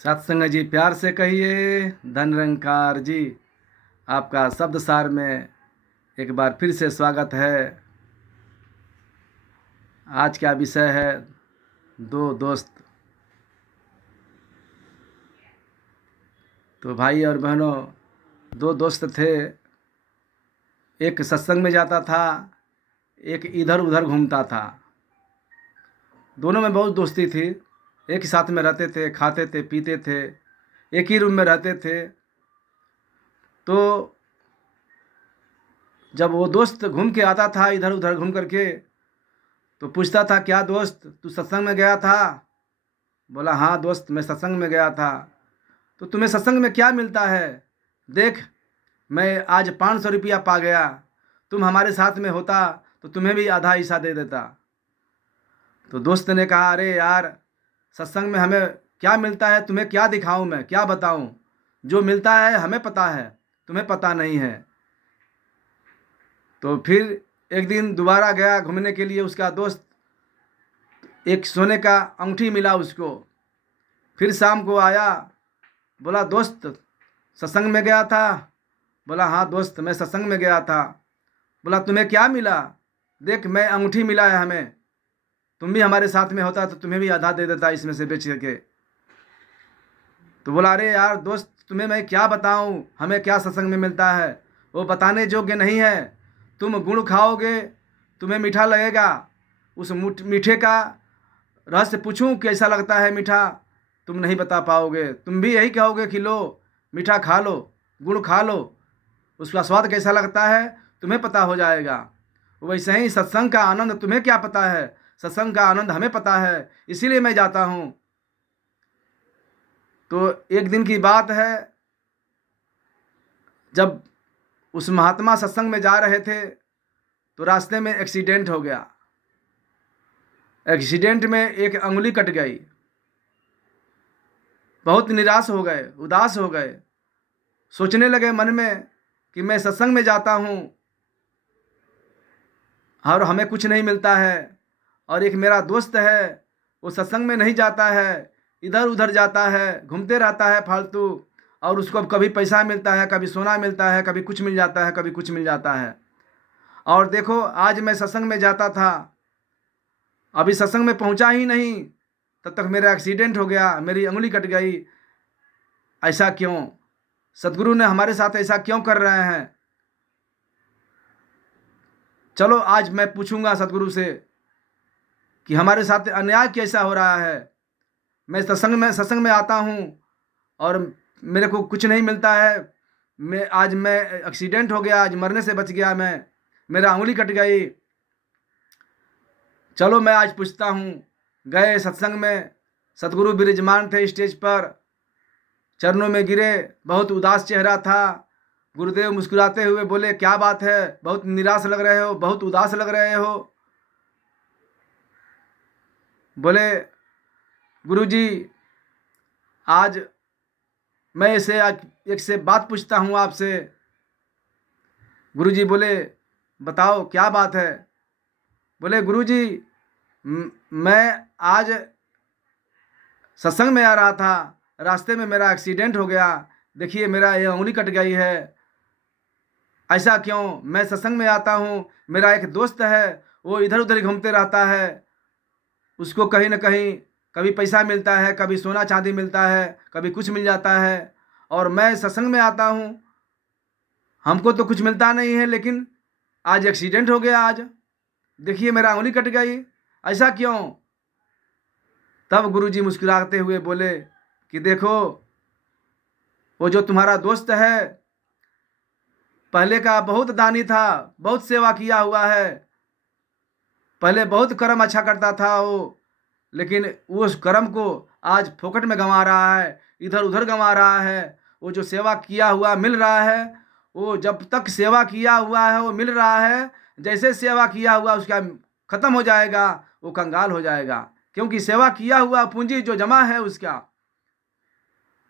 सत्संग जी प्यार से कहिए। धन निरंकार जी, आपका शब्द सार में एक बार फिर से स्वागत है। आज का विषय है दो दोस्त। तो भाई और बहनों, दो दोस्त थे। एक सत्संग में जाता था, एक इधर उधर घूमता था। दोनों में बहुत दोस्ती थी। एक ही साथ में रहते थे, खाते थे, पीते थे, एक ही रूम में रहते थे। तो जब वो दोस्त घूम के आता था इधर उधर घूम करके, तो पूछता था, क्या दोस्त तू सत्संग में गया था? बोला, हाँ दोस्त, मैं सत्संग में गया था। तो तुम्हें सत्संग में क्या मिलता है? देख, मैं आज 500 रुपया पा गया। तुम हमारे साथ में होता तो तुम्हें भी आधा हिस्सा दे देता। तो दोस्त ने कहा, अरे यार, सत्संग में हमें क्या मिलता है, तुम्हें क्या दिखाऊं, मैं क्या बताऊं? जो मिलता है हमें पता है, तुम्हें पता नहीं है। तो फिर एक दिन दोबारा गया घूमने के लिए उसका दोस्त। एक सोने का अंगूठी मिला उसको। फिर शाम को आया, बोला, दोस्त सत्संग में गया था? बोला, हाँ दोस्त, मैं सत्संग में गया था। बोला, तुम्हें क्या मिला? देख, मैं अंगूठी मिला है हमें। तुम भी हमारे साथ में होता तो तुम्हें भी आधा दे देता इसमें से बेच करके। तो बोला, अरे यार दोस्त, तुम्हें मैं क्या बताऊं, हमें क्या सत्संग में मिलता है, वो बताने योग्य नहीं है। तुम गुड़ खाओगे, तुम्हें मीठा लगेगा। उस मीठे का रहस्य पूछूं कैसा लगता है मीठा, तुम नहीं बता पाओगे। तुम भी यही कहोगे कि लो मीठा खा लो, गुड़ खा लो, उसका स्वाद कैसा लगता है तुम्हें पता हो जाएगा। वैसे ही सत्संग का आनंद तुम्हें क्या पता है, सत्संग का आनंद हमें पता है, इसीलिए मैं जाता हूँ। तो एक दिन की बात है, जब उस महात्मा सत्संग में जा रहे थे तो रास्ते में एक्सीडेंट हो गया। एक्सीडेंट में एक अंगुली कट गई। बहुत निराश हो गए, उदास हो गए। सोचने लगे मन में कि मैं सत्संग में जाता हूँ और हमें कुछ नहीं मिलता है, और एक मेरा दोस्त है वो सत्संग में नहीं जाता है, इधर उधर जाता है, घूमते रहता है फालतू, और उसको कभी पैसा मिलता है, कभी सोना मिलता है, कभी कुछ मिल जाता है, कभी कुछ मिल जाता है। और देखो, आज मैं सत्संग में जाता था, अभी सत्संग में पहुंचा ही नहीं, तब तक मेरा एक्सीडेंट हो गया, मेरी उंगली कट गई। ऐसा क्यों? सदगुरु ने हमारे साथ ऐसा क्यों कर रहे हैं? चलो आज मैं पूछूंगा सदगुरु से कि हमारे साथ अन्याय कैसा हो रहा है। मैं सत्संग में आता हूँ और मेरे को कुछ नहीं मिलता है। मैं एक्सीडेंट हो गया, आज मरने से बच गया मैं, मेरा उंगली कट गई। चलो मैं आज पूछता हूँ। गए सत्संग में, सदगुरु विराजमान थे स्टेज पर, चरणों में गिरे, बहुत उदास चेहरा था। गुरुदेव मुस्कुराते हुए बोले, क्या बात है, बहुत निराश लग रहे हो, बहुत उदास लग रहे हो। बोले, गुरुजी, आज मैं इसे आज एक से बात पूछता हूँ आपसे। गुरुजी बोले, बताओ क्या बात है? बोले, गुरुजी, मैं आज सत्संग में आ रहा था, रास्ते में मेरा एक्सीडेंट हो गया, देखिए मेरा ये उंगली कट गई है। ऐसा क्यों? मैं सत्संग में आता हूँ, मेरा एक दोस्त है, वो इधर उधर घूमते रहता है, उसको कहीं ना कहीं कभी पैसा मिलता है, कभी सोना चांदी मिलता है, कभी कुछ मिल जाता है, और मैं सत्संग में आता हूँ, हमको तो कुछ मिलता नहीं है, लेकिन आज एक्सीडेंट हो गया, आज देखिए मेरा उंगली कट गई। ऐसा क्यों? तब गुरुजी मुस्कुराते हुए बोले कि देखो, वो जो तुम्हारा दोस्त है, पहले का बहुत दानी था, बहुत सेवा किया हुआ है, पहले बहुत कर्म अच्छा करता था वो, लेकिन वो उस कर्म को आज फोकट में गंवा रहा है, इधर उधर गंवा रहा है। वो जो सेवा किया हुआ मिल रहा है, वो जब तक सेवा किया हुआ है वो मिल रहा है, जैसे सेवा किया हुआ उसका खत्म हो जाएगा, वो कंगाल हो जाएगा। क्योंकि सेवा किया हुआ पूंजी जो जमा है उसका,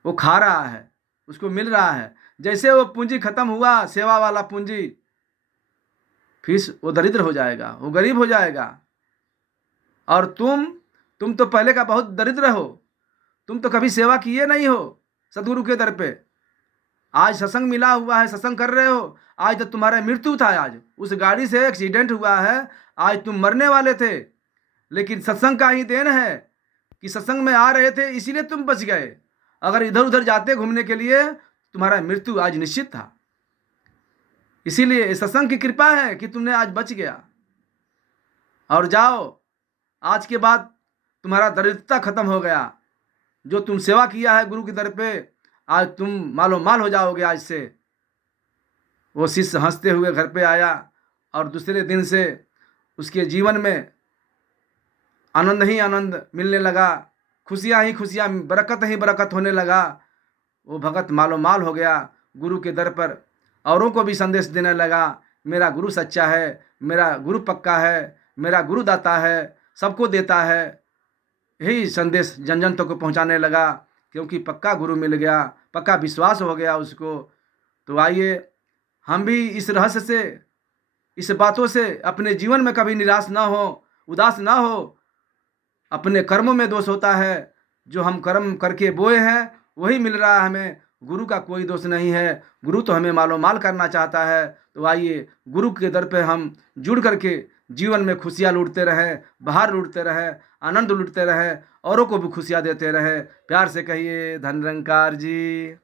वो खा रहा है, उसको मिल रहा है। जैसे वो पूंजी खत्म हुआ, सेवा वाला पूंजी, फिर वो दरिद्र हो जाएगा, वो गरीब हो जाएगा। और तुम तो पहले का बहुत दरिद्र हो। तुम तो कभी सेवा किए नहीं हो सदगुरु के दर पे। आज सत्संग मिला हुआ है, सत्संग कर रहे हो। आज तो तुम्हारा मृत्यु था, आज उस गाड़ी से एक्सीडेंट हुआ है, आज तुम मरने वाले थे। लेकिन सत्संग का ही देन है कि सत्संग में आ रहे थे इसीलिए तुम बच गए। अगर इधर उधर जाते घूमने के लिए तुम्हारा मृत्यु आज निश्चित था। इसीलिए सत्संग की कृपा है कि तुमने आज बच गया। और जाओ, आज के बाद तुम्हारा दरिद्रता खत्म हो गया। जो तुम सेवा किया है गुरु की दर पे, आज तुम मालो माल हो जाओगे आज से। वो शिष्य हंसते हुए घर पे आया और दूसरे दिन से उसके जीवन में आनंद ही आनंद मिलने लगा, खुशियाँ ही खुशियाँ, बरकत ही बरकत होने लगा। वो भगत मालो माल हो गया गुरु के दर पर। औरों को भी संदेश देने लगा, मेरा गुरु सच्चा है, मेरा गुरु पक्का है, मेरा गुरु दाता है, सबको देता है। यही संदेश जन जन तक को पहुँचाने लगा, क्योंकि पक्का गुरु मिल गया, पक्का विश्वास हो गया उसको। तो आइए हम भी इस रहस्य से, इस बातों से अपने जीवन में कभी निराश ना हो, उदास ना हो। अपने कर्मों में दोष होता है, जो हम कर्म करके बोए हैं वही मिल रहा है हमें, गुरु का कोई दोष नहीं है। गुरु तो हमें मालो माल करना चाहता है। तो आइए गुरु के दर पे हम जुड़ करके जीवन में खुशियाँ लूटते रहें, बाहर लूटते रहें, आनंद लूटते रहें, औरों को भी खुशियाँ देते रहें। प्यार से कहिए धन निरंकार जी।